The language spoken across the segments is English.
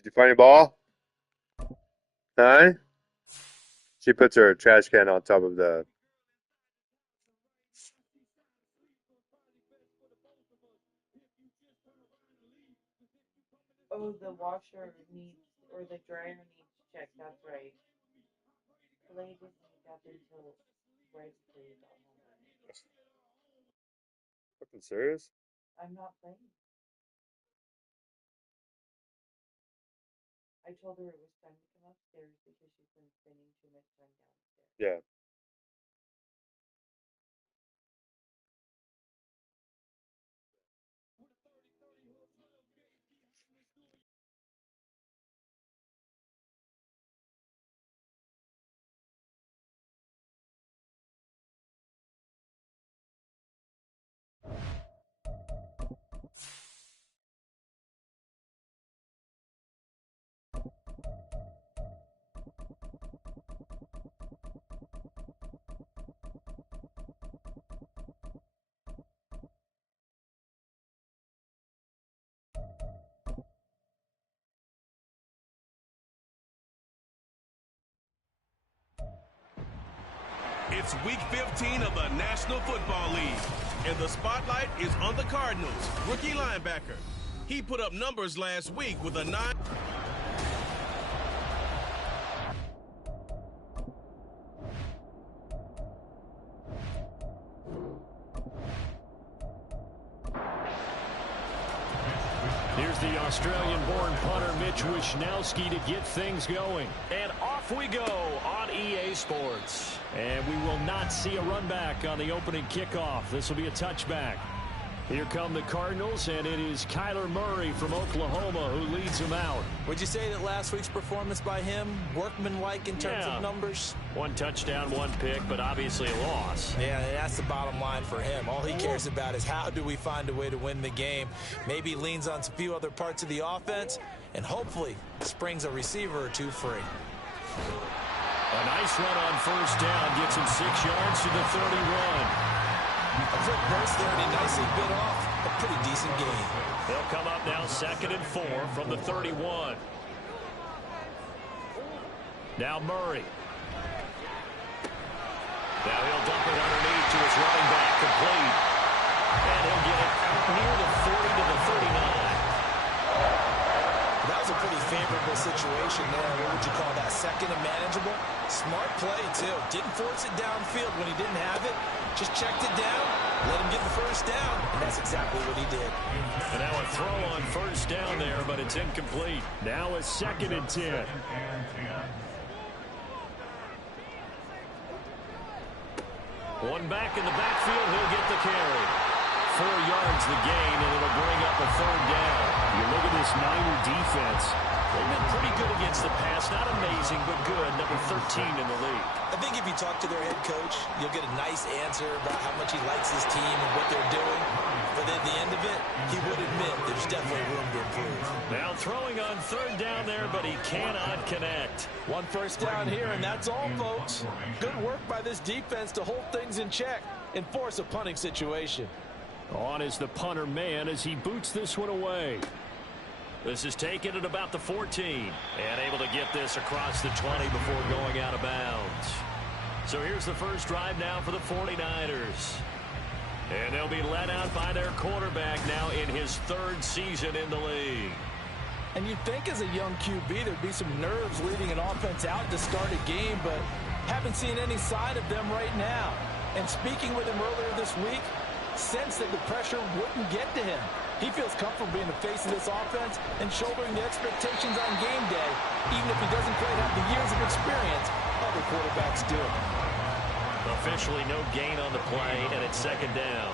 Did you find your ball? Huh? She puts her trash can on top of the. Oh, the washer needs, or the dryer needs check. That's right. Play didn't need that until right before you got home. Fucking serious? I'm not playing. I told her it was time to come upstairs because she's been spending too much time downstairs. Yeah. It's week 15 of the National Football League, and the spotlight is on the Cardinals' rookie linebacker. He put up numbers last week with a 9. Here's the Australian-born punter Mitch Wishnowsky to get things going. And off we go on EA Sports. And we will not see a run back on the opening kickoff. This will be a touchback. Here come the Cardinals, and it is Kyler Murray from Oklahoma who leads them out. Would you say that last week's performance by him, workmanlike in terms of numbers? 1 touchdown, 1 pick, but obviously a loss. Yeah, that's the bottom line for him. All he cares about is how do we find a way to win the game. Maybe leans on a few other parts of the offense, and hopefully springs a receiver or two free. A nice run on first down gets him 6 yards to the 31. A quick burst there, and he nicely bit off a pretty decent gain. They'll come up now 2nd and 4 from the 31. Now Murray. Now he'll dump it underneath to his running back, complete. And he'll get it out near the 40 to the 39. That was a pretty favorable situation there. What would you call that? Second and manageable? Smart play, too. Didn't force it downfield when he didn't have it. Just checked it down, let him get the first down, and that's exactly what he did. And now a throw on first down there, but it's incomplete. Now a 2nd and 10. One back in the backfield, he'll get the carry. 4 yards the gain, and it'll bring up a 3rd down. You look at this Niner defense. They've been pretty good against the pass. Not amazing, but good. Number 13 in the league. I think if you talk to their head coach, you'll get a nice answer about how much he likes his team and what they're doing. But at the end of it, he would admit there's definitely room to improve. Now throwing on 3rd down there, but he cannot connect. 1 first down here, and that's all, folks. Good work by this defense to hold things in check and force a punting situation. On is the punter man as he boots this one away. This is taken at about the 14. And able to get this across the 20 before going out of bounds. So here's the first drive now for the 49ers. And they'll be led out by their quarterback now in his 3rd season in the league. And you'd think as a young QB there'd be some nerves leading an offense out to start a game, but haven't seen any sign of them right now. And speaking with him earlier this week, sensed that the pressure wouldn't get to him. He feels comfortable being the face of this offense and shouldering the expectations on game day, even if he doesn't quite have the years of experience other quarterbacks do. Officially no gain on the play, and it's 2nd down.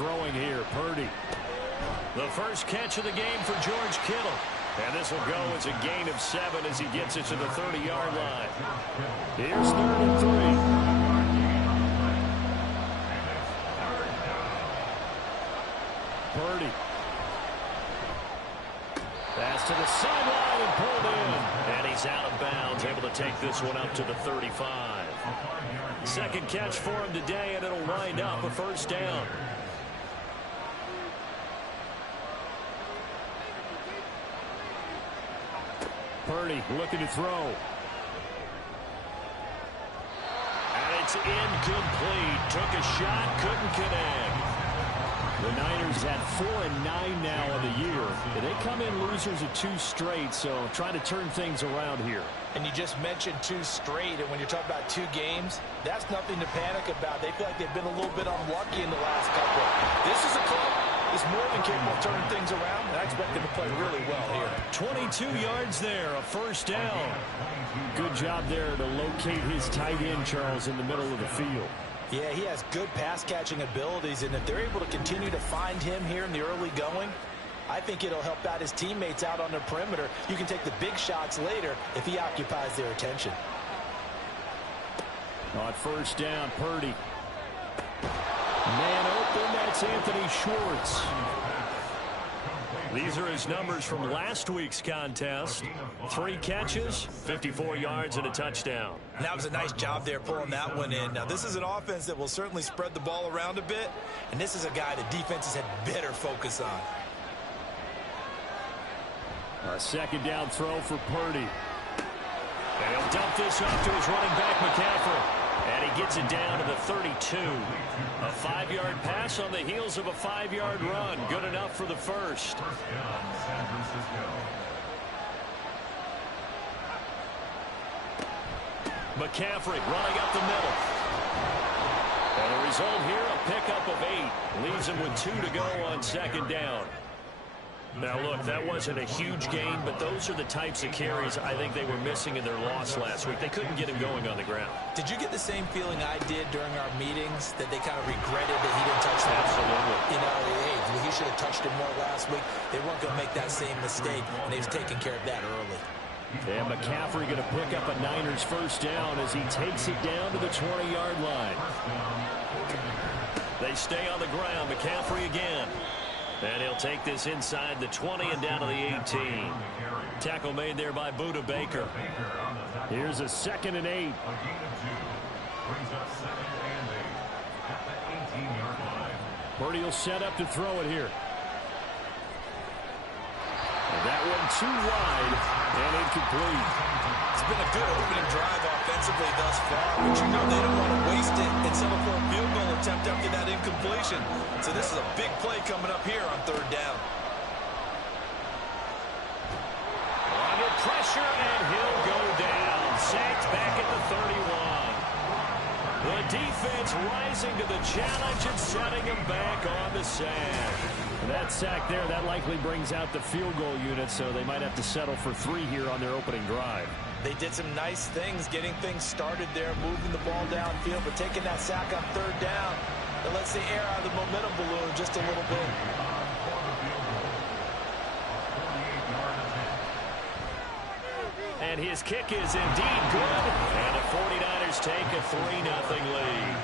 Throwing here, Purdy. The first catch of the game for George Kittle. And this will go as a gain of 7 as he gets it to the 30-yard line. Here's 3rd and 3. Purdy. Pass to the sideline and pulled in. And he's out of bounds, able to take this one up to the 35. 2nd catch for him today, and it'll wind up a first down. Purdy looking to throw. And it's incomplete. Took a shot, couldn't connect. The Niners at 4-9 now on the year. And they come in losers of 2 straight, so trying to turn things around here. And you just mentioned 2 straight, and when you're talking about 2 games, that's nothing to panic about. They feel like they've been a little bit unlucky in the last couple. This is a club that's more than capable of turning things around, and I expect them to play really well here. 22 yards there, a first down. Good job there to locate his tight end, Charles, in the middle of the field. Yeah, he has good pass-catching abilities, and if they're able to continue to find him here in the early going, I think it'll help out his teammates out on the perimeter. You can take the big shots later if he occupies their attention. On first down, Purdy. Man open, that's Anthony Schwartz. These are his numbers from last week's contest. 3 catches, 54 yards, and a touchdown. And that was a nice job there pulling that one in. Now, this is an offense that will certainly spread the ball around a bit, and this is a guy the defenses had better focus on. A second down throw for Purdy. And he'll dump this off to his running back, McCaffrey. And he gets it down to the 32. A 5-yard pass on the heels of a 5-yard run. Good enough for the first. McCaffrey running up the middle. And the result here, a pickup of 8. Leaves him with 2 to go on second down. Now, look, that wasn't a huge gain, but those are the types of carries I think they were missing in their loss last week. They couldn't get him going on the ground. Did you get the same feeling I did during our meetings, that they kind of regretted that he didn't touch that? Absolutely. You know, hey, he should have touched it more last week. They weren't going to make that same mistake, and he was taking care of that early. And McCaffrey going to pick up a Niners first down as he takes it down to the 20-yard line. They stay on the ground. McCaffrey again. And he'll take this inside the 20 and down to the 18. Tackle made there by Buda Baker. Here's a 2nd and 8. Purdy will set up to throw it here. And that one too wide and incomplete. It's been a good opening drive offensively thus far, but you know they don't want to waste it and settle for a field goal attempt after that incompletion. So this is a big play coming up here on 3rd down. Under pressure, and he'll go down. Sacked back at the 31. The defense rising to the challenge and setting him back on the sack. That sack there, that likely brings out the field goal unit, so they might have to settle for 3 here on their opening drive. They did some nice things, getting things started there, moving the ball downfield, but taking that sack on 3rd down, that lets the air out of the momentum balloon just a little bit. And his kick is indeed good, and the 49ers take a 3-0 lead.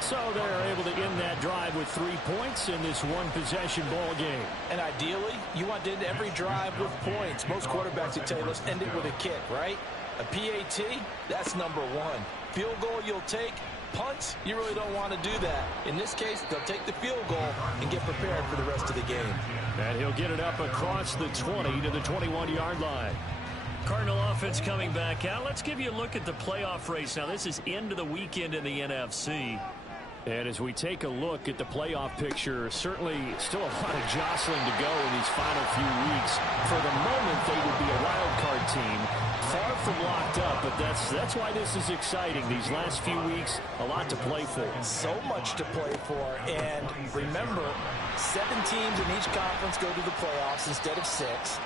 So they're able to end that drive with 3 points in this one-possession ball game. And ideally, you want to end every drive with points. Most quarterbacks would tell you, let's end it with a kick, right? A PAT, that's number 1. Field goal you'll take. Punts, you really don't want to do that. In this case, they'll take the field goal and get prepared for the rest of the game. And he'll get it up across the 20 to the 21-yard line. Cardinal offense coming back out. Let's give you a look at the playoff race. Now, this is into the weekend in the NFC. And as we take a look at the playoff picture, certainly still a lot of jostling to go in these final few weeks. For the moment, they would be a wild card team, far from locked up, but that's why this is exciting. These last few weeks, a lot to play for. So much to play for, and remember, 7 teams in each conference go to the playoffs instead of 6.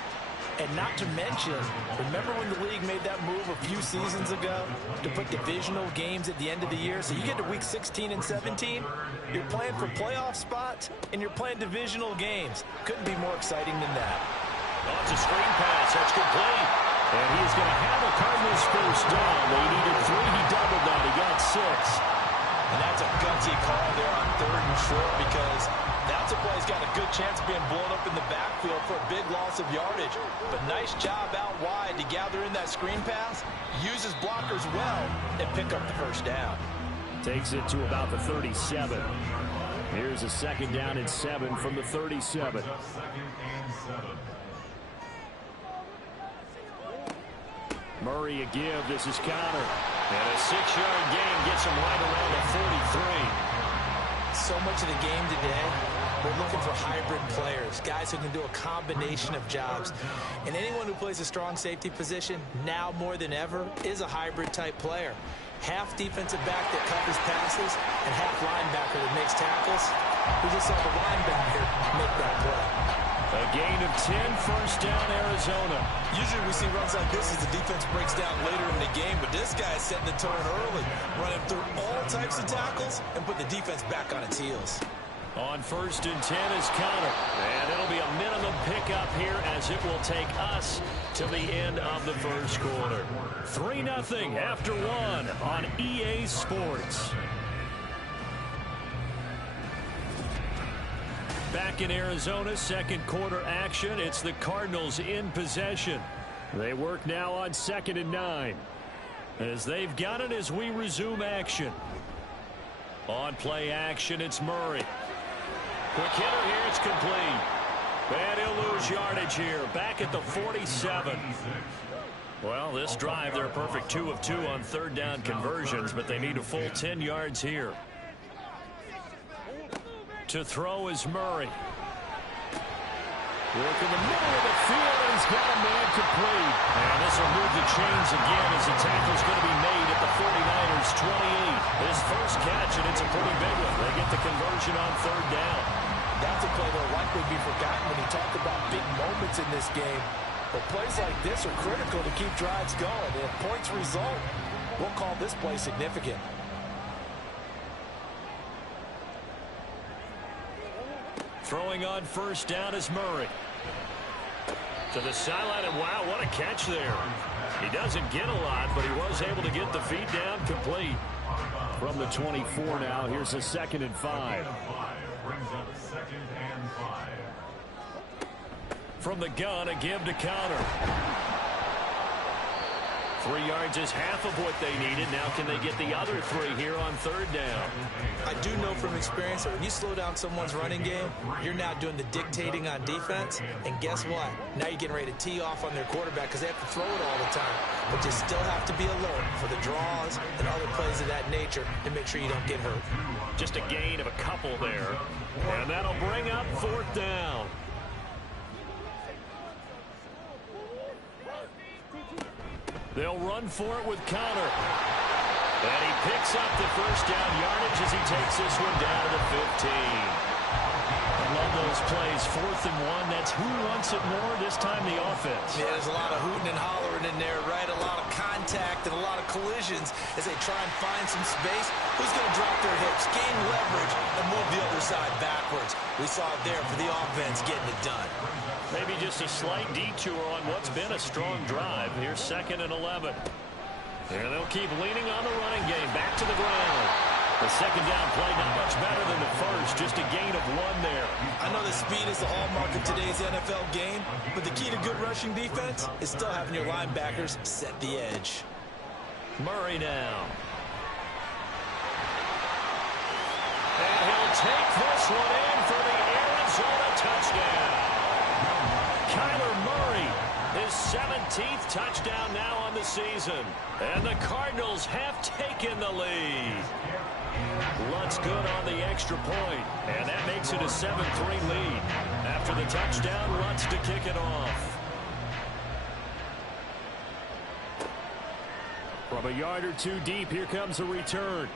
And not to mention, remember when the league made that move a few seasons ago to put divisional games at the end of the year? So you get to week 16 and 17, you're playing for playoff spots, and you're playing divisional games. Couldn't be more exciting than that. Oh, it's a screen pass. That's complete. And he's going to have a Cardinals first down. They needed 3. He doubled that. He got 6. And that's a gutsy call there on 3rd and short, because that's a play he's got a good chance of being blown up in the backfield for a big loss of yardage. But nice job out wide to gather in that screen pass, use his blockers well, and pick up the first down. Takes it to about the 37. Here's a 2nd down and 7 from the 37. Murray a give. This is Connor. And a 6-yard gain gets him right around the 43. So much of the game today, we're looking for hybrid players, guys who can do a combination of jobs. And anyone who plays a strong safety position, now more than ever, is a hybrid type player. Half defensive back that covers passes and half linebacker that makes tackles. We just saw the linebacker make that play. A gain of 10, first down, Arizona. Usually we see runs like this as the defense breaks down later in the game, but this guy's setting the tone early, running through all types of tackles and put the defense back on its heels. On 1st and 10 is Connor. And it'll be a minimum pickup here as it will take us to the end of the first quarter. 3-0 after 1 on EA Sports. Back in Arizona, second quarter action. It's the Cardinals in possession. They work now on 2nd and 9. As they've got it as we resume action. On play action, it's Murray. Quick hitter here, it's complete. And he'll lose yardage here, back at the 47. Well, this drive, they're a perfect 2 of 2 on 3rd down conversions, but they need a full 10 yards here. To throw is Murray. Look in the middle of the field, and he's got a man complete. And this will move the chains again as the tackle's going to be made at the 49ers' 28. His first catch, and it's a pretty big one. They get the conversion on 3rd down. That's a play that will likely be forgotten when you talk about big moments in this game. But plays like this are critical to keep drives going. And if points result, we'll call this play significant. Throwing on 1st down is Murray. To the sideline, and wow, what a catch there. He doesn't get a lot, but he was able to get the feed down complete. From the 24 now, here's a 2nd and 5. From the gun, a give to Connor. 3 yards is half of what they needed. Now can they get the other 3 here on 3rd down? I do know from experience that when you slow down someone's running game, you're now doing the dictating on defense. And guess what? Now you're getting ready to tee off on their quarterback because they have to throw it all the time. But you still have to be alert for the draws and other plays of that nature and make sure you don't get hurt. Just a gain of a couple there. And that'll bring up 4th down. They'll run for it with Connor. And he picks up the first down yardage as he takes this one down to the 15. I love those plays. 4th and 1. That's who wants it more, this time the offense. Yeah, there's a lot of hooting and hollering in there, right? A lot of contact and a lot of collisions as they try and find some space. Who's going to drop their hips, gain leverage, and move the other side backwards? We saw it there for the offense getting it done. Maybe just a slight detour on what's been a strong drive. Here's 2nd and 11. And they'll keep leaning on the running game. Back to the ground. The 2nd down play not much better than the first. Just a gain of 1 there. I know the speed is the hallmark of today's NFL game, but the key to good rushing defense is still having your linebackers set the edge. Murray now. And he'll take this one in for the Arizona touchdown. Kyler Murray, his 17th touchdown now on the season. And the Cardinals have taken the lead. Lutz good on the extra point, and that makes it a 7-3 lead. After the touchdown, Lutz to kick it off. From a yard or 2 deep, here comes a return.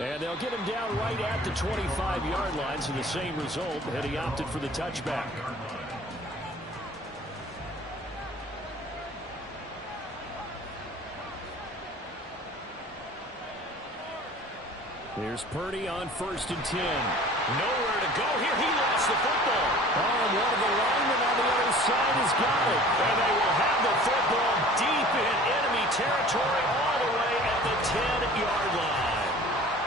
And they'll get him down right at the 25-yard line, so the same result, and he opted for the touchback. Here's Purdy on 1st and 10. Nowhere to go here. He lost the football. Oh, and one of the linemen on the other side has got it. And they will have the football deep in enemy territory all the way at the 10-yard line.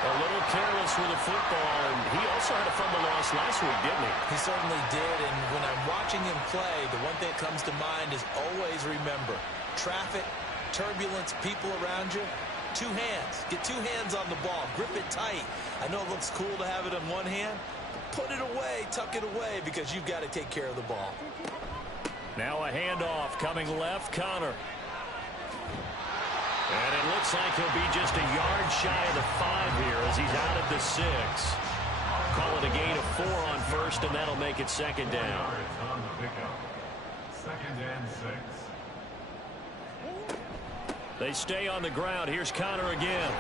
A little careless with the football, and he also had a fumble loss last week, didn't he? He certainly did, and when I'm watching him play, the one thing that comes to mind is always remember, traffic, turbulence, people around you, 2 hands. Get 2 hands on the ball. Grip it tight. I know it looks cool to have it on one hand, but put it away, tuck it away, because you've got to take care of the ball. Now a handoff coming left, Connor. And it looks like he'll be just a yard shy of the 5 here as he's out at the 6. Call it a gain of 4 on first, and that'll make it second down. Second and 6. They stay on the ground. Here's Connor again.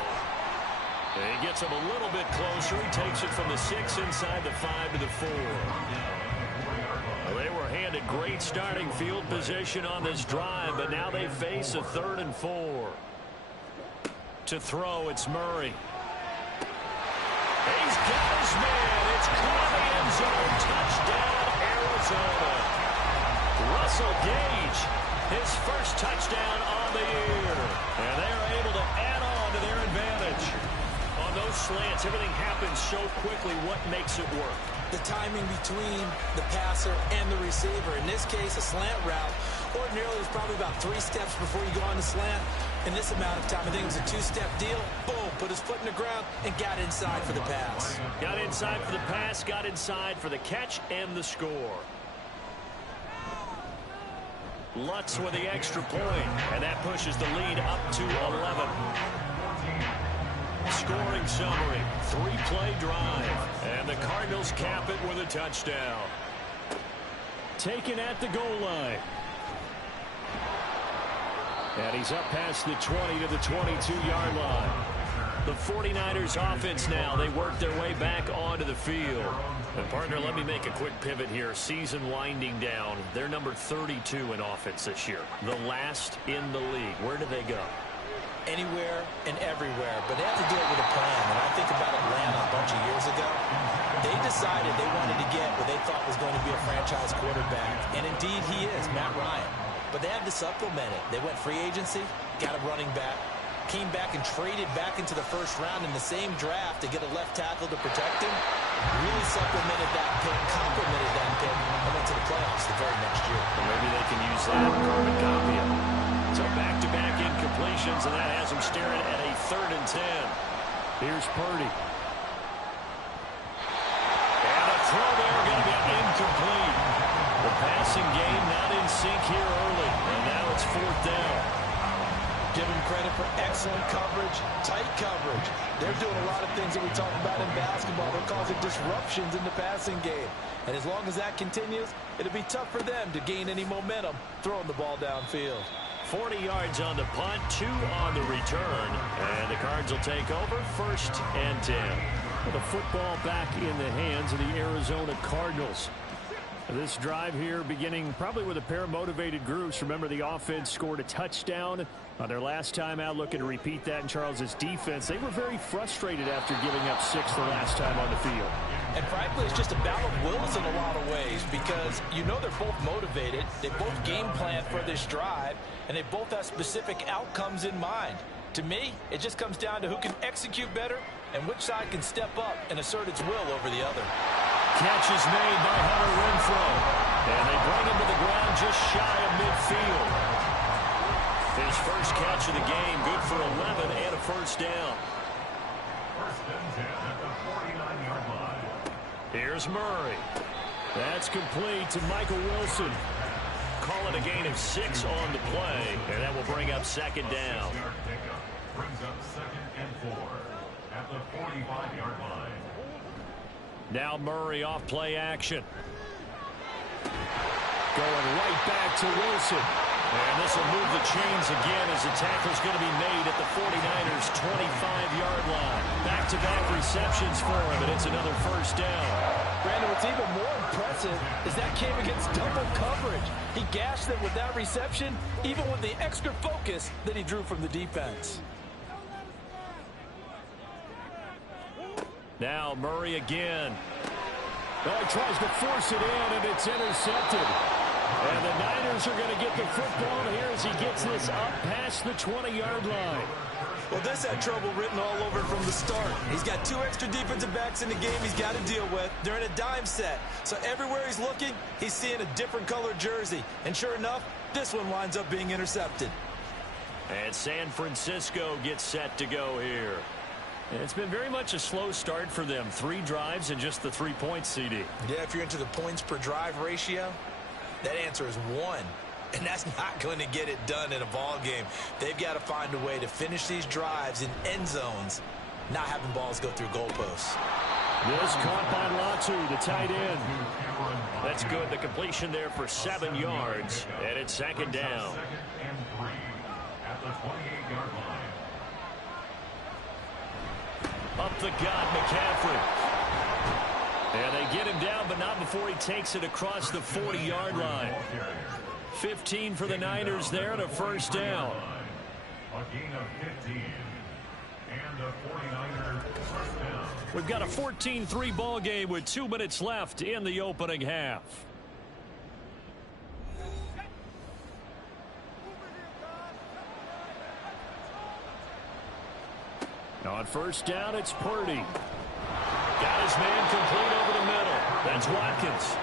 And he gets him a little bit closer. He takes it from the 6 inside the 5 to the 4. Well, they were handed great starting field position on this drive, but now they face a 3rd and 4. To throw, it's Murray. He's got his man. It's caught in the end zone. Touchdown, Arizona. Russell Gage, his first touchdown on the year. And they are able to add on to their advantage. On those slants, everything happens so quickly. What makes it work? The timing between the passer and the receiver. In this case, a slant route. Ordinarily, it's probably about 3 steps before you go on the slant. In this amount of time, I think it was a 2-step deal. Boom, put his foot in the ground and got inside for the pass. Got inside for the pass, got inside for the catch and the score. Lutz with the extra point, and that pushes the lead up to 11. Scoring summary, 3-play drive, and the Cardinals cap it with a touchdown. Taken at the goal line. And he's up past the 20 to the 22-yard line. The 49ers offense now, they work their way back onto the field. And partner, let me make a quick pivot here. Season winding down. They're number 32 in offense this year. The last in the league. Where do they go? Anywhere and everywhere, but they have to do it with a plan. And I think about Atlanta a bunch of years ago. They decided they wanted to get what they thought was going to be a franchise quarterback, and indeed he is, Matt Ryan. But they had to supplement it. They went free agency, got a running back, came back and traded back into the first round in the same draft to get a left tackle to protect him. Really supplemented that pick, complemented that pick, and went to the playoffs the very next year. Well, maybe they can use that carbon copy. So back-to-back incompletions, and that has him staring at a 3rd and 10. Here's Purdy. And a throw there going to be incomplete. The passing game not in sync here early, and now it's 4th down. Give him credit for excellent coverage, tight coverage. They're doing a lot of things that we talk about in basketball. They're causing disruptions in the passing game. And as long as that continues, it'll be tough for them to gain any momentum throwing the ball downfield. 40 yards on the punt, 2 on the return, and the Cards will take over 1st and 10. The football back in the hands of the Arizona Cardinals. This drive here beginning probably with a pair of motivated groups. Remember, the offense scored a touchdown on their last time out, looking to repeat that in Charles's defense. They were very frustrated after giving up 6 the last time on the field. And frankly, it's just a battle of wills in a lot of ways because you know they're both motivated. They both game plan for this drive, and they both have specific outcomes in mind. To me, it just comes down to who can execute better and which side can step up and assert its will over the other. Catch is made by Hunter Renfrow. And they bring him to the ground just shy of midfield. His first catch of the game, good for 11 and a 1st down. 1st and 10 at the 49-yard line. Here's Murray. That's complete to Michael Wilson. Call it a gain of 6 on the play, and that will bring up 2nd down. 6-yard pickup brings up 2nd and 4 at the 45-yard line. Now Murray off play action. Going right back to Wilson. And this will move the chains again as the tackle's going to be made at the 49ers' 25-yard line. Back-to-back receptions for him, and it's another 1st down. Brandon, what's even more impressive is that came against double coverage. He gashed them with that reception, even with the extra focus that he drew from the defense. Now Murray again. Oh, he tries to force it in, and it's intercepted. And the Niners are going to get the football here as he gets this up past the 20-yard line. Well, this had trouble written all over from the start. He's got 2 extra defensive backs in the game he's got to deal with. They're in a dime set. So everywhere he's looking, he's seeing a different color jersey. And sure enough, this one winds up being intercepted. And San Francisco gets set to go here. And it's been very much a slow start for them. 3 drives and just the 3 points, CD. Yeah, if you're into the points per drive ratio, That answer is 1. And that's not going to get it done in a ball game. They've got to find a way to finish these drives in end zones, not having balls go through goalposts. This caught by Latu, the tight end. That's good. The completion there for 7 yards. And it's second down. Second and 3 at the 28-yard line. Up the gut, McCaffrey. And they get him down, but not before he takes it across the 40-yard line. 15 for the Niners there and a first down. A gain of 15. And a 49er first down. We've got a 14-3 ball game with 2 minutes left in the opening half. On first down, it's Purdy. Got his man complete over the middle. That's Watkins.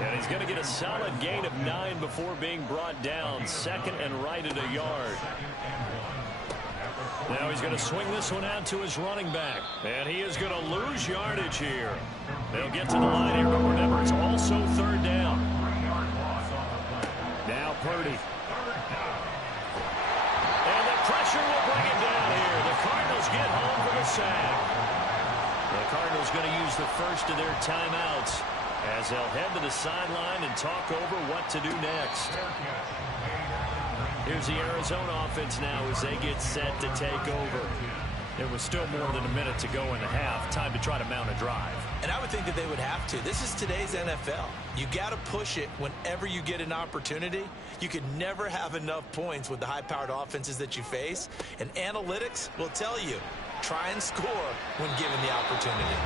And he's going to get a solid gain of 9 before being brought down. Second and right at a yard. Now he's going to swing this one out to his running back. And he is going to lose yardage here. They'll get to the line here, but remember, it's also third down. Now Purdy. And the pressure will bring him down here. The Cardinals get home for the sack. The Cardinals going to use the first of their timeouts as they'll head to the sideline and talk over what to do next. Here's the Arizona offense now as they get set to take over. There was still more than a minute to go in the half. Time to try to mount a drive. And I would think that they would have to. This is today's NFL. You got to push it whenever you get an opportunity. You could never have enough points with the high-powered offenses that you face. And analytics will tell you, try and score when given the opportunity.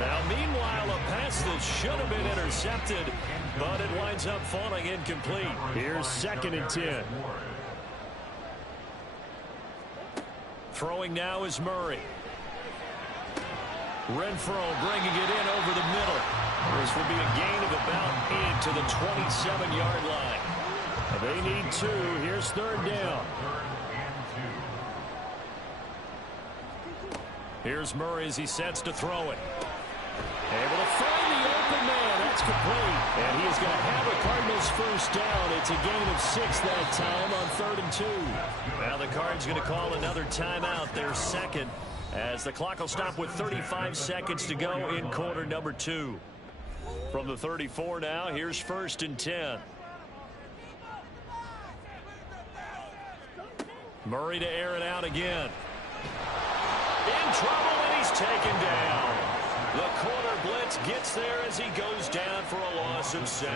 Now, meanwhile, a pass that should have been intercepted, but it winds up falling incomplete. Here's second and 10. Throwing now is Murray. Renfro bringing it in over the middle. This will be a gain of about 8 to the 27-yard line. They need 2. Here's third down. Here's Murray as he sets to throw it. Able to find the open man. That's complete. And he is going to have a Cardinals first down. It's a gain of 6 that time on 3rd and 2. Now the Cards going to call another timeout, their second, as the clock will stop with 35 seconds to go in quarter number 2. From the 34 now, here's 1st and 10. Murray to air it out again. In trouble, and he's taken down. The corner blitz gets there as he goes down for a loss of 7.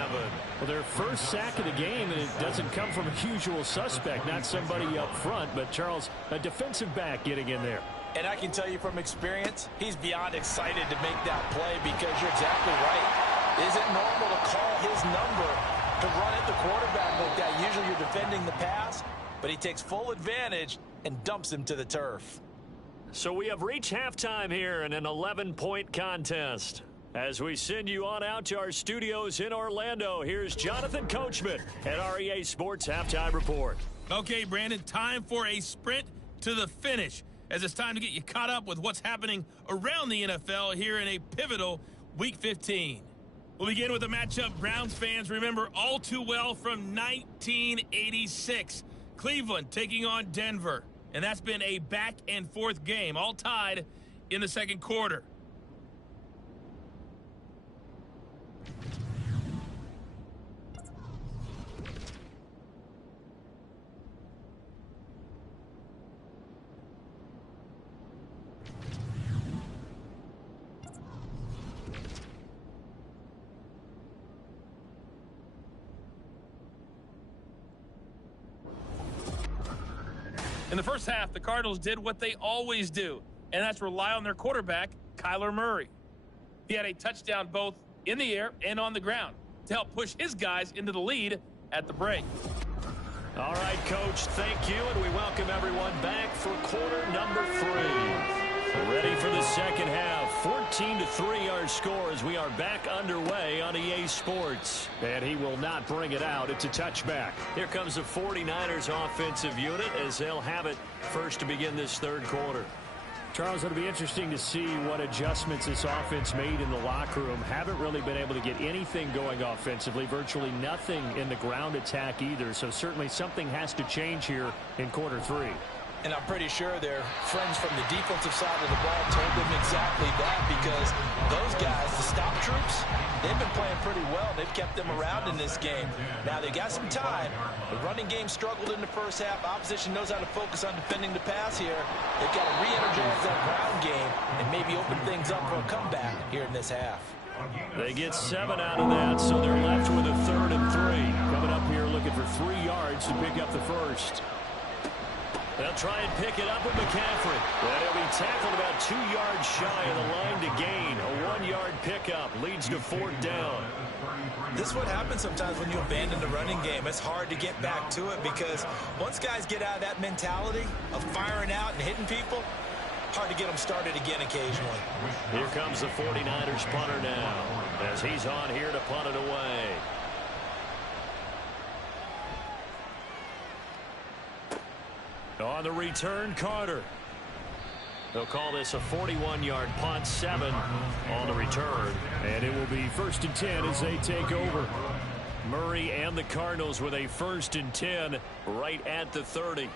Well, their first sack of the game, and it doesn't come from a usual suspect, not somebody up front, but Charles, a defensive back getting in there. And I can tell you from experience, he's beyond excited to make that play because you're exactly right. Is it normal to call his number to run at the quarterback like that? Usually you're defending the pass, but he takes full advantage and dumps him to the turf. So we have reached halftime here in an 11-point contest. As we send you on out to our studios in Orlando, here's Jonathan Coachman at REA Sports Halftime Report. Okay, Brandon, time for a sprint to the finish, as it's time to get you caught up with what's happening around the NFL here in a pivotal Week 15. We'll begin with a matchup Browns fans remember all too well from 1986. Cleveland taking on Denver. And that's been a back-and-forth game, all tied in the second quarter. In the first half, the Cardinals did what they always do, and that's rely on their quarterback, Kyler Murray. He had a touchdown both in the air and on the ground to help push his guys into the lead at the break. All right, Coach, thank you, and we welcome everyone back for quarter number 3. Ready for the second half. 14-3 our score as we are back underway on EA Sports. And he will not bring it out. It's a touchback. Here comes the 49ers offensive unit as they'll have it first to begin this third quarter. Charles, it'll be interesting to see what adjustments this offense made in the locker room. Haven't really been able to get anything going offensively, virtually nothing in the ground attack either. So certainly something has to change here in quarter 3. And I'm pretty sure their friends from the defensive side of the ball told them exactly that, because those guys, the stop troops, they've been playing pretty well. They've kept them around in this game. Now, they got some time. The running game struggled in the first half. Opposition knows how to focus on defending the pass here. They've got to re-energize that ground game and maybe open things up for a comeback here in this half. They get 7 out of that, so they're left with a 3rd and 3. Coming up here looking for 3 yards to pick up the first. They'll try and pick it up with McCaffrey. But he'll be tackled about 2 yards shy of the line to gain. A 1-yard pickup leads to 4th down. This is what happens sometimes when you abandon the running game. It's hard to get back to it, because once guys get out of that mentality of firing out and hitting people, hard to get them started again occasionally. Here comes the 49ers punter now, as he's on here to punt it away. On the return, Carter. They'll call this a 41-yard punt, 7 on the return. And it will be 1st and 10 as they take over. Murray and the Cardinals with a 1st and 10 right at the 30.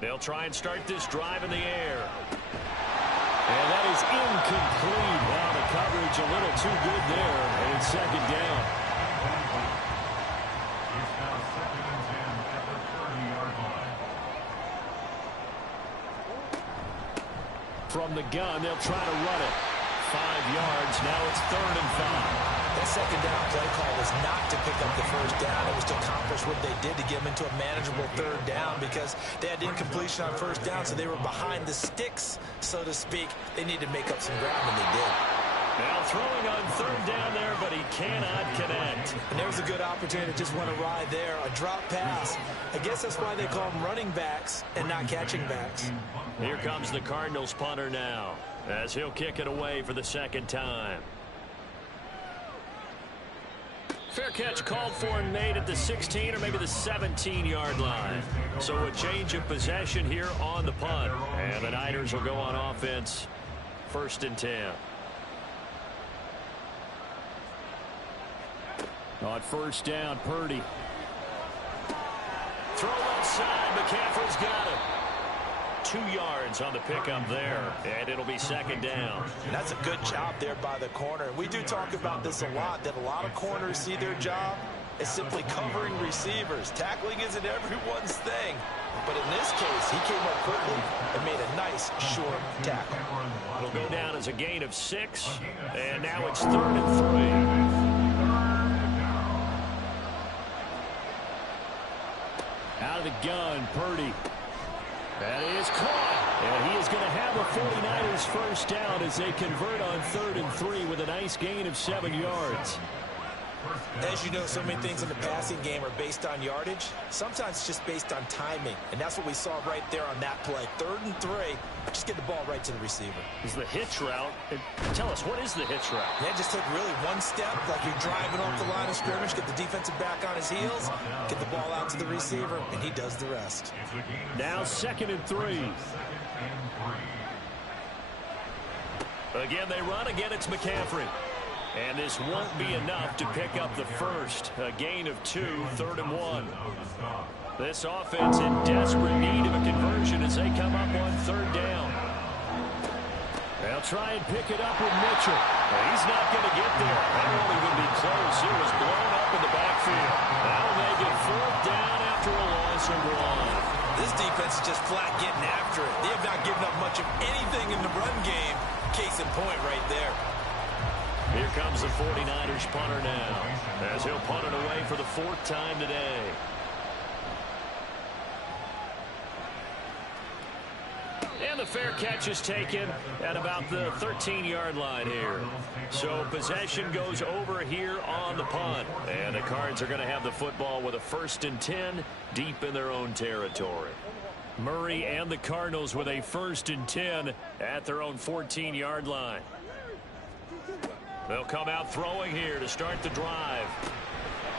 They'll try and start this drive in the air. And that is incomplete. Wow, the coverage a little too good there. And it's 2nd down. From the gun, they'll try to run it. 5 yards. Now it's 3rd and 5. That 2nd down play call was not to pick up the 1st down. It was to accomplish what they did, to get them into a manageable 3rd down, because they had incompletion on 1st down, so they were behind the sticks, so to speak. They needed to make up some ground, and they did. Now throwing on 3rd down there, but he cannot connect. And there was a good opportunity that just went awry there. A drop pass. I guess that's why they call them running backs and not catching backs. Here comes the Cardinals punter now, as he'll kick it away for the 2nd time. Fair catch called for and made at the 16 or maybe the 17-yard line. So a change of possession here on the punt. And the Niners will go on offense, 1st and 10. On 1st down, Purdy. Throw left side. McCaffrey's got it. 2 yards on the pickup there, and it'll be 2nd down. And that's a good job there by the corner. We do talk about this a lot, that a lot of corners see their job as simply covering receivers. Tackling isn't everyone's thing. But in this case, he came up quickly and made a nice, short tackle. It'll go down as a gain of 6, and now it's 3rd and 3. Out of the gun, Purdy. That is caught. And he is going to have a 49ers 1st down as they convert on 3rd and 3 with a nice gain of 7 yards. As you know, so many things in the passing game are based on yardage. Sometimes it's just based on timing. And that's what we saw right there on that play. 3rd and 3. Just get the ball right to the receiver. Is the hitch route. Tell us, what is the hitch route? Yeah, just take really one step, like you're driving off the line of scrimmage, get the defensive back on his heels, get the ball out to the receiver, and he does the rest. Now 2nd and 3. Again, they run. Again, it's McCaffrey. And this won't be enough to pick up the first. A gain of 2, 3rd and 1. This offense in desperate need of a conversion as they come up on 3rd down. They'll try and pick it up with Mitchell. He's not going to get there. That won't even be close. It was blown up in the backfield. That'll make it 4th down after a loss of 1. This defense is just flat getting after it. They have not given up much of anything in the run game. Case in point right there. Here comes the 49ers punter now, as he'll punt it away for the 4th time today. And the fair catch is taken at about the 13-yard line here. So possession goes over here on the punt. And the Cards are going to have the football with a 1st and 10 deep in their own territory. Murray and the Cardinals with a 1st and 10 at their own 14-yard line. They'll come out throwing here to start the drive.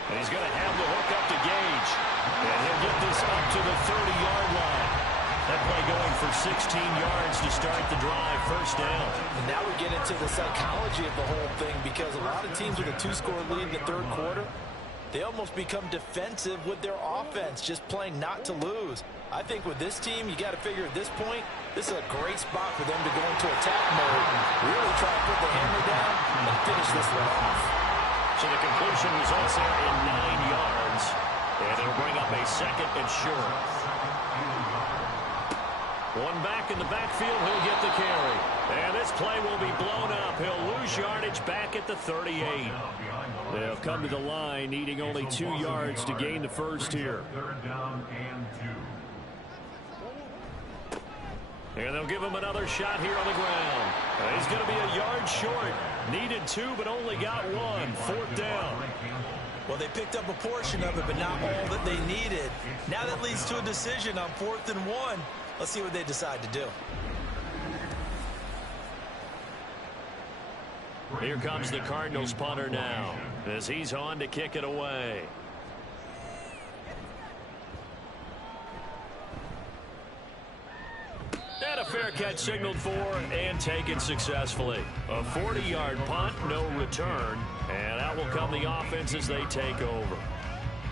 And he's going to have the hook up to Gage. And he'll get this up to the 30-yard line. That play going for 16 yards to start the drive. First down. And now we get into the psychology of the whole thing, because a lot of teams with a 2-score lead in the third quarter, they almost become defensive with their offense, just playing not to lose. I think with this team, you got to figure at this point, this is a great spot for them to go into attack mode, really try to put the hammer down and finish this one off. So the conclusion results there in 9 yards, and it'll bring up a second and short. One back in the backfield, he'll get the carry. And this play will be blown up. He'll lose yardage back at the 38. They'll come to the line, needing only 2 yards to gain the first here. Third down and 2. And they'll give him another shot here on the ground. He's going to be a yard short. Needed 2, but only got 1. Fourth down. Well, they picked up a portion of it, but not all that they needed. Now that leads to a decision on 4th and 1. Let's see what they decide to do. Here comes the Cardinals punter now, as he's on to kick it away. And a fair catch signaled for and taken successfully. A 40-yard punt, no return, and out will come the offense as they take over.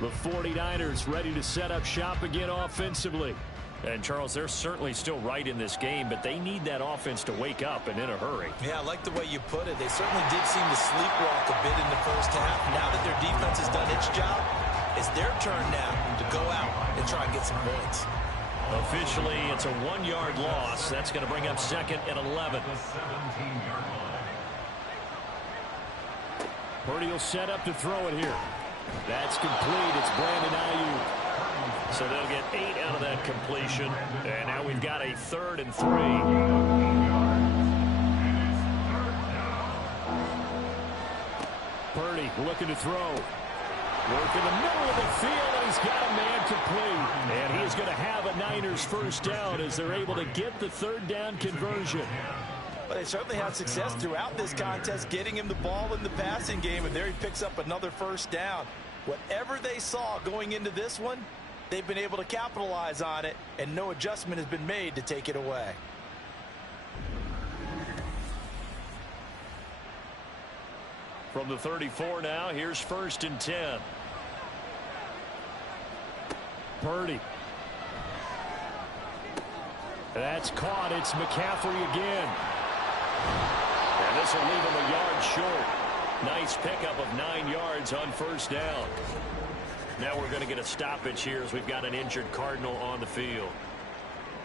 The 49ers ready to set up shop again offensively. And, Charles, they're certainly still right in this game, but they need that offense to wake up and in a hurry. Yeah, I like the way you put it. They certainly did seem to sleepwalk a bit in the first half. Now that their defense has done its job, it's their turn now to go out and try and get some points. Officially, it's a 1-yard loss. That's going to bring up 2nd and 11. Purdy will set up to throw it here. That's complete. It's Brandon Ayuk. So they'll get 8 out of that completion. And now we've got a 3rd and 3. Purdy looking to throw. Work in the middle of the field, and he's got a man complete. And he is going to have a Niners first down as they're able to get the 3rd down conversion. But they certainly had success throughout this contest, getting him the ball in the passing game, and there he picks up another first down. Whatever they saw going into this one, they've been able to capitalize on it, and no adjustment has been made to take it away. From the 34 now, here's 1st and 10. Purdy. That's caught. It's McCaffrey again. And this will leave him a yard short. Nice pickup of 9 yards on first down. Now we're going to get a stoppage here as we've got an injured Cardinal on the field.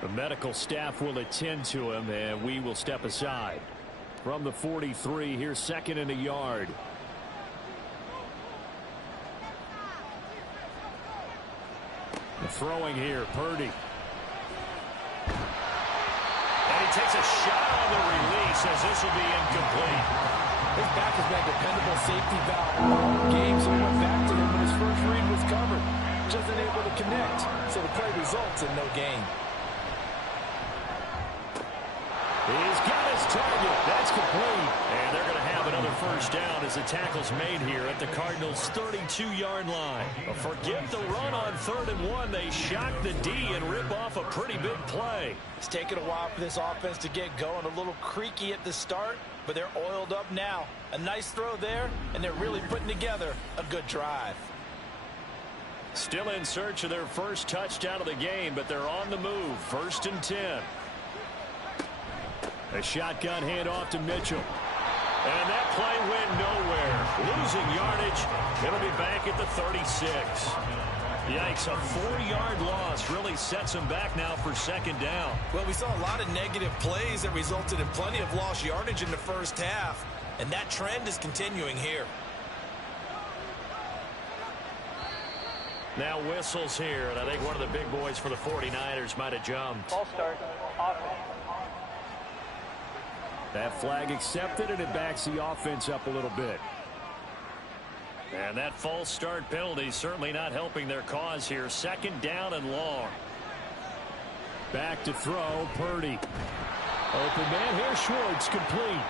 The medical staff will attend to him, and we will step aside. From the 43, here's 2nd and a yard. The throwing here, Purdy. And he takes a shot on the release as this will be incomplete. His back has been a dependable safety valve all game, so he went back to him when his first read was covered. Just unable to connect, so the play results in no gain. He's got his target. That's complete. And they're going to have another first down as the tackle's made here at the Cardinals' 32-yard line. Forget the run on 3rd and 1. They shock the D and rip off a pretty big play. It's taken a while for this offense to get going. A little creaky at the start, but they're oiled up now. A nice throw there, and they're really putting together a good drive. Still in search of their first touchdown of the game, but they're on the move. 1st and 10. A shotgun handoff to Mitchell. And that play went nowhere. Losing yardage. It'll be back at the 36. Yikes, a 4-yard loss really sets them back now for 2nd down. Well, we saw a lot of negative plays that resulted in plenty of lost yardage in the first half, and that trend is continuing here. Now whistles here, and I think one of the big boys for the 49ers might have jumped. Ball start. Offense. That flag accepted, and it backs the offense up a little bit. And that false start penalty certainly not helping their cause here. 2nd down and long. Back to throw, Purdy. Open man here, Schwartz, complete.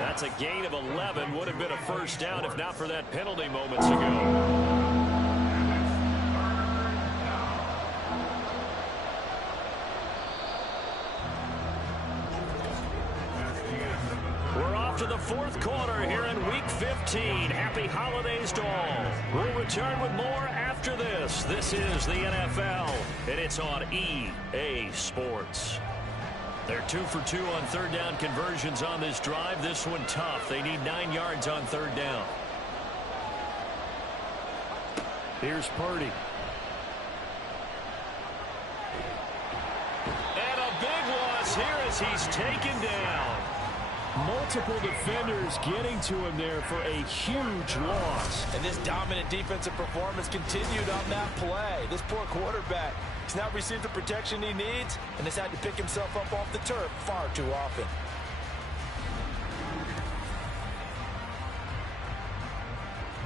That's a gain of 11. Would have been a first down if not for that penalty moments ago. 3rd quarter here in Week 15. Happy holidays to all. We'll return with more after this. This is the NFL, and it's on EA Sports. They're 2 for 2 on third down conversions on this drive. This one tough. They need 9 yards on third down. Here's Purdy. And a big loss here as he's taken down. Multiple defenders getting to him there for a huge loss. And this dominant defensive performance continued on that play. This poor quarterback has not received the protection he needs and has had to pick himself up off the turf far too often.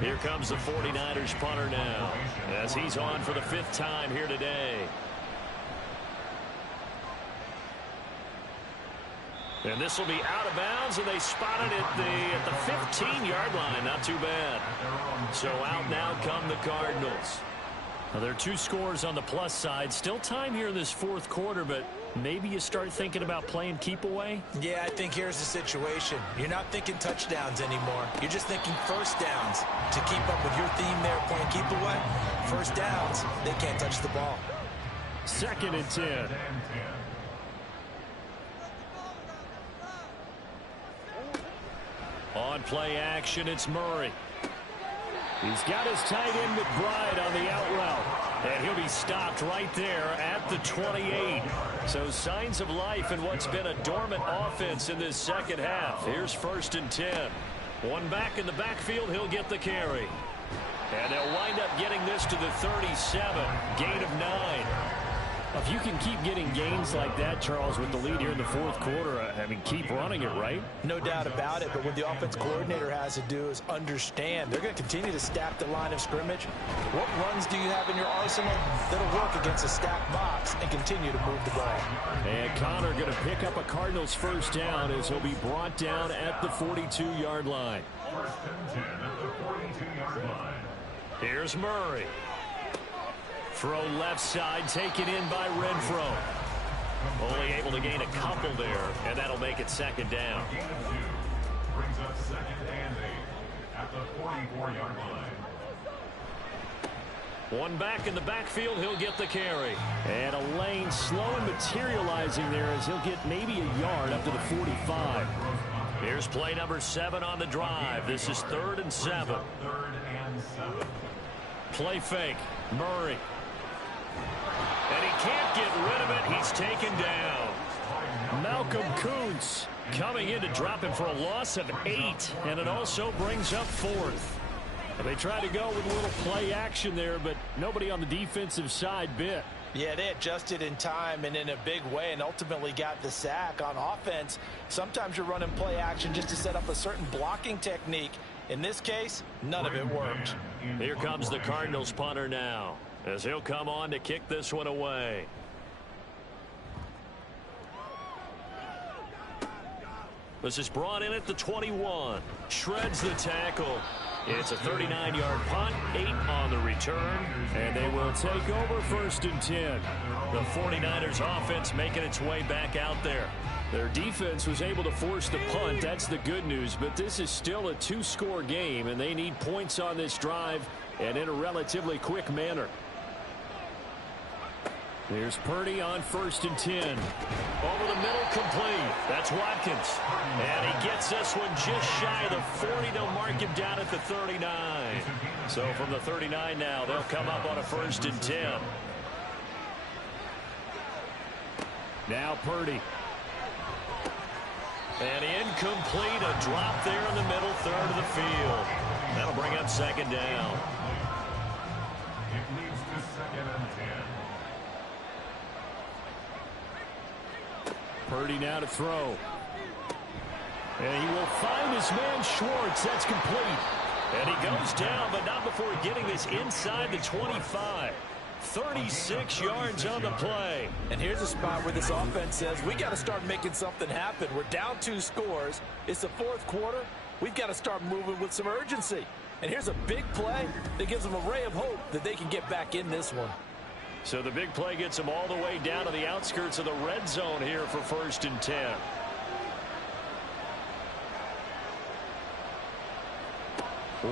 Here comes the 49ers punter now as he's on for the 5th time here today. And this will be out of bounds, and they spotted it at the 15-yard line. Not too bad. So out now come the Cardinals. Well, there are 2 scores on the plus side. Still time here in this 4th quarter, but maybe you start thinking about playing keep away? Yeah, I think here's the situation. You're not thinking touchdowns anymore. You're just thinking first downs. To keep up with your theme there, playing keep away, first downs, they can't touch the ball. 2nd and 10. On play action, it's Murray. He's got his tight end McBride on the out route. And he'll be stopped right there at the 28. So signs of life in what's been a dormant offense in this second half. Here's 1st and 10. One back in the backfield, he'll get the carry. And they'll wind up getting this to the 37. Gain of 9. If you can keep getting gains like that, Charles, with the lead here in the 4th quarter, I mean, keep running it, right? No doubt about it, but what the offense coordinator has to do is understand. They're going to continue to stack the line of scrimmage. What runs do you have in your arsenal that'll work against a stacked box and continue to move the ball? And Connor going to pick up a Cardinals 1st down as he'll be brought down at the 42-yard line. 1st and 10 at the 42-yard line. Here's Murray. Throw left side, taken in by Renfro. Only able to gain a couple there, and that'll make it 2nd down. Gain of 2 brings up 2nd and 8 at the 44-yard line. One back in the backfield, he'll get the carry. And a lane slow and materializing there as he'll get maybe a yard up to the 45. Here's play number 7 on the drive. This is 3rd and 7. 3rd and 7. Play fake. Murray. And he can't get rid of it. He's taken down. Malcolm Kuntz coming in to drop him for a loss of 8. And it also brings up 4th. They tried to go with a little play action there, but nobody on the defensive side bit. Yeah, they adjusted in time and in a big way and ultimately got the sack. On offense, sometimes you're running play action just to set up a certain blocking technique. In this case, none of it worked. Here comes the Cardinals punter now, as he'll come on to kick this one away. This is brought in at the 21. Shreds the tackle. It's a 39-yard punt, 8 on the return. And they will take over 1st and 10. The 49ers offense making its way back out there. Their defense was able to force the punt. That's the good news. But this is still a 2-score game, and they need points on this drive and in a relatively quick manner. There's Purdy on 1st and 10. Over the middle, complete. That's Watkins. And he gets this one just shy of the 40. They'll mark him down at the 39. So from the 39 now, they'll come up on a 1st and 10. Now Purdy. And incomplete, a drop there in the middle third of the field. That'll bring up 2nd down. It leads to 2nd and 10. Purdy now to throw. And he will find his man Schwartz. That's complete. And he goes down, but not before getting this inside the 25. 36 yards on the play. And here's a spot where this offense says, we got to start making something happen. We're down 2 scores. It's the 4th quarter. We've got to start moving with some urgency. And here's a big play that gives them a ray of hope that they can get back in this one. So the big play gets them all the way down to the outskirts of the red zone here for 1st and 10.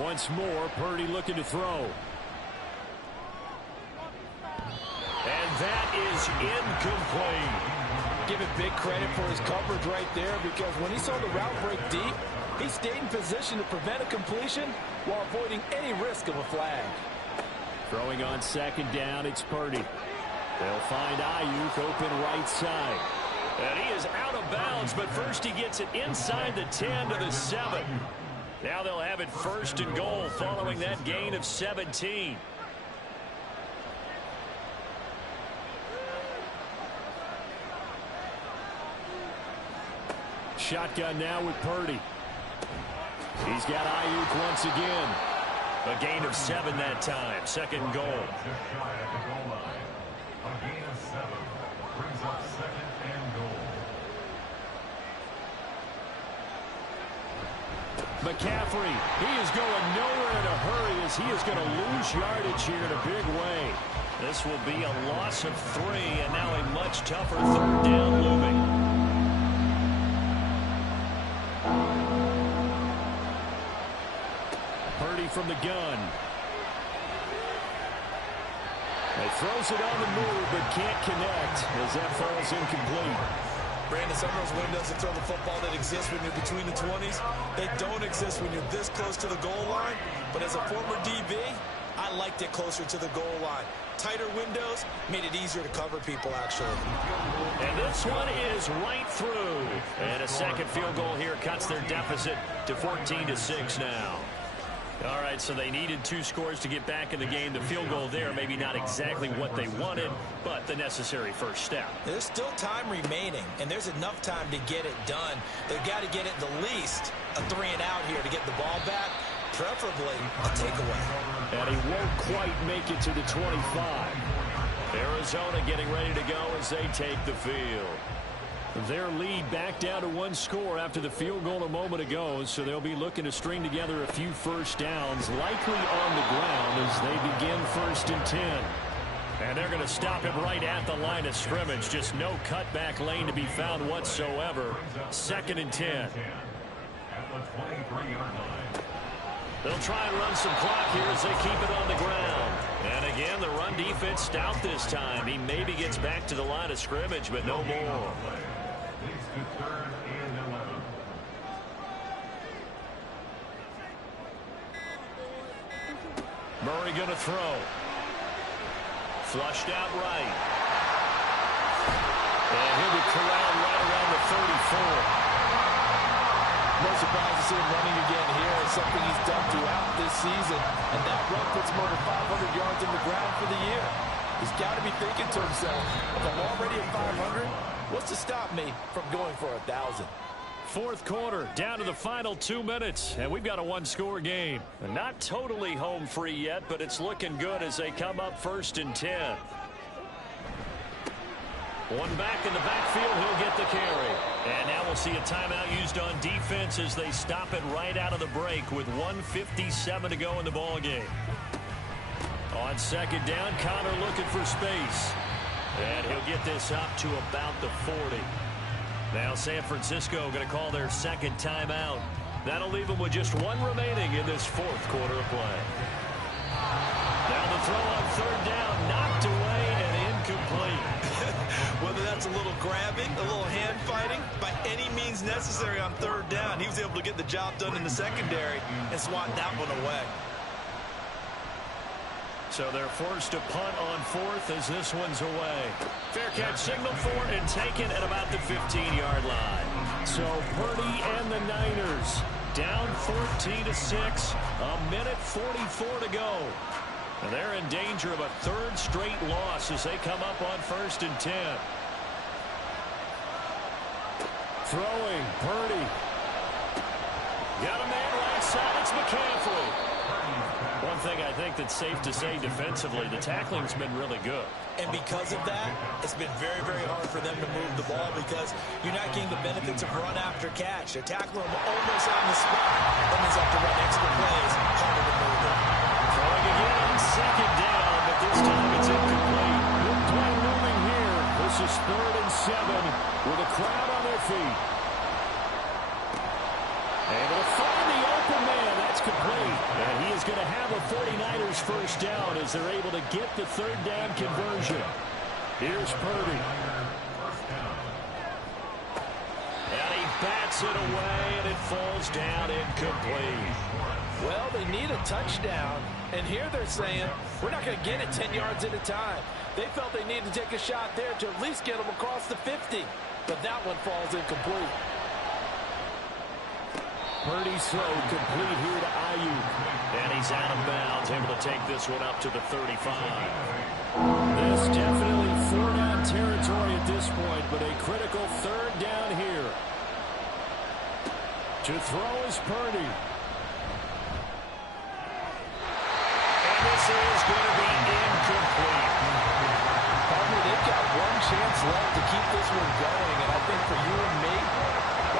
Once more, Purdy looking to throw. And that is incomplete. Give it big credit for his coverage right there, because when he saw the route break deep, he stayed in position to prevent a completion while avoiding any risk of a flag. Throwing on second down, it's Purdy. They'll find Ayuk open right side. And he is out of bounds, but first he gets it inside the 10 to the 7. Now they'll have it first and goal following that gain of 17. Shotgun now with Purdy. He's got Ayuk once again. A gain of 7 that time. Second goal. Just shy at the goal line. A gain of 7 brings up second and goal. McCaffrey, he is going nowhere in a hurry as he is going to lose yardage here in a big way. This will be a loss of 3, and now a much tougher third down looming. Purdy from the gun. He throws it on the move but can't connect as that falls incomplete. Brandon, some of those windows to throw the football that exist when you're between the 20s, they don't exist when you're this close to the goal line. But as a former DB, I liked it closer to the goal line. Tighter windows made it easier to cover people, actually. And this one is right through. And a second field goal here cuts their deficit to 14-6 now. All right, so they needed 2 scores to get back in the game. The field goal there, maybe not exactly what they wanted, but the necessary first step. There's still time remaining, and there's enough time to get it done. They've got to get it the least a 3 and out here to get the ball back, preferably a takeaway. And he won't quite make it to the 25. Arizona getting ready to go as they take the field. Their lead back down to 1 score after the field goal a moment ago, so they'll be looking to string together a few first downs, likely on the ground as they begin 1st and 10. And they're going to stop him right at the line of scrimmage. Just no cutback lane to be found whatsoever. 2nd and 10. At the 23-yard line. They'll try and run some clock here as they keep it on the ground. And again, the run defense stout this time. He maybe gets back to the line of scrimmage, but no more. Leads to 3rd and 11. Murray going to throw. Flushed out right. And he'll be corralled right around the 34. No surprise to see him running again here. It's something he's done throughout this season. And that run puts him over 500 yards on the ground for the year. He's got to be thinking to himself, if I'm already at 500, what's to stop me from going for 1,000? 4th quarter, down to the final 2 minutes, and we've got a 1-score game. Not totally home free yet, but it's looking good as they come up 1st and 10. One back in the backfield, he'll get the carry. And now we'll see a timeout used on defense as they stop it right out of the break with 1:57 to go in the ball game. On 2nd down, Connor looking for space. And he'll get this up to about the 40. Now San Francisco going to call their 2nd timeout. That'll leave them with just 1 remaining in this 4th quarter of play. Now the throw on 3rd down, knocked away and incomplete. Whether that's a little grabbing, a little hand fighting, by any means necessary on 3rd down, he was able to get the job done in the secondary and swat that one away. So they're forced to punt on 4th as this one's away. Fair catch signal for and taken at about the 15-yard line. So Purdy and the Niners down 14-6, a minute 44 to go. And they're in danger of a 3rd straight loss as they come up on 1st and 10. Throwing, Purdy. Got a man right side, it's McCaffrey. One thing I think that's safe to say defensively, the tackling's been really good. And because of that, it's been very, very hard for them to move the ball because you're not getting the benefits of run after catch. They're tackling them almost on the spot. That means they have to run extra plays, harder to move it. Throwing again on 2nd down, but this time it's incomplete. Good play moving here. This is 3rd and 7 with a crowd on their feet. Able to find the open man. That's complete. Niners first down as they're able to get the third down conversion. Here's Purdy. And he bats it away, and it falls down incomplete. Well, they need a touchdown, and here they're saying, we're not going to get it 10 yards at a time. They felt they needed to take a shot there to at least get them across the 50, but that one falls incomplete. Purdy's throw complete here to Ayuk. And he's out of bounds, able to take this one up to the 35. This definitely four-down territory at this point, but a critical third down here. To throw is Purdy. This is going to be incomplete. Partner, they've got one chance left to keep this one going, and I think for you and me,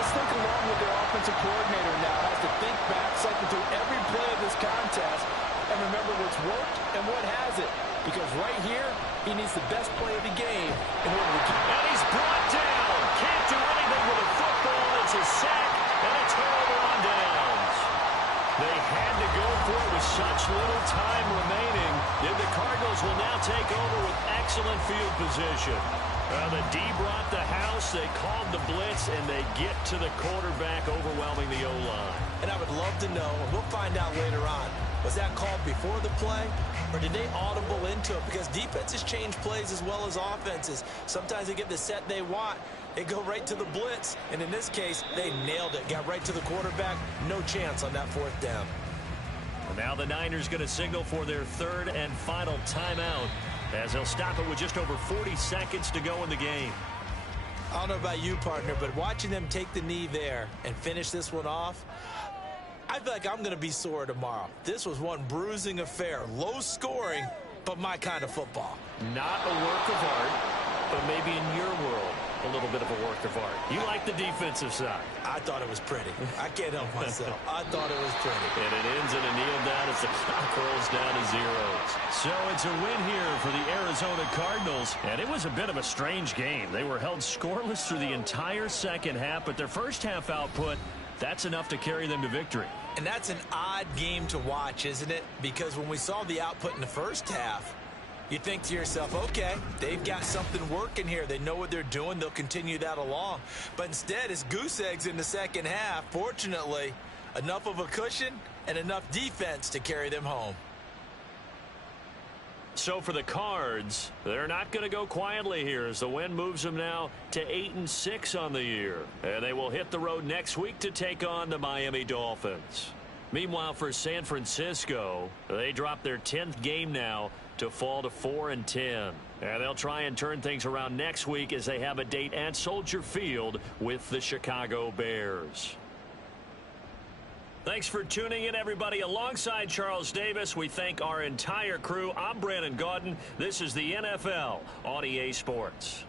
let's think along with their offensive coordinator now. Has to think back, cycle through every play of this contest, and remember what's worked and what hasn't. Because right here, he needs the best play of the game in order to keep. And he's brought down. Can't do anything with a football. It's a sack and a turnover on downs. They had to go for it with such little time remaining. And the Cardinals will now take over with excellent field position. The D brought the house. They called the blitz, and they get to the quarterback, overwhelming the O-line. And I would love to know, and we'll find out later on, was that called before the play, or did they audible into it? Because defenses change plays as well as offenses. Sometimes they get the set they want. They go right to the blitz, and in this case, they nailed it. Got right to the quarterback. No chance on that fourth down. And now the Niners going to signal for their third and final timeout, as they'll stop it with just over 40 seconds to go in the game. I don't know about you, partner, but watching them take the knee there and finish this one off, I feel like I'm going to be sore tomorrow. This was one bruising affair. Low scoring, but my kind of football. Not a work of art, but maybe in your world, a little bit of a work of art. You like the defensive side. I thought it was pretty. I can't help myself. I thought it was pretty. And it ends in a kneel down as the clock rolls down to zeros. So it's a win here for the Arizona Cardinals. And it was a bit of a strange game. They were held scoreless through the entire second half, but their first half output, that's enough to carry them to victory. And that's an odd game to watch, isn't it? Because when we saw the output in the first half, you think to yourself, okay, they've got something working here. They know what they're doing. They'll continue that along. But instead, it's goose eggs in the second half. Fortunately, enough of a cushion and enough defense to carry them home. So for the Cards, they're not going to go quietly here as the win moves them now to 8-6 on the year. And they will hit the road next week to take on the Miami Dolphins. Meanwhile, for San Francisco, they drop their 10th game now to fall to 4-10. And they'll try and turn things around next week as they have a date at Soldier Field with the Chicago Bears. Thanks for tuning in, everybody. Alongside Charles Davis, we thank our entire crew. I'm Brandon Gaudin. This is the NFL on EA Sports.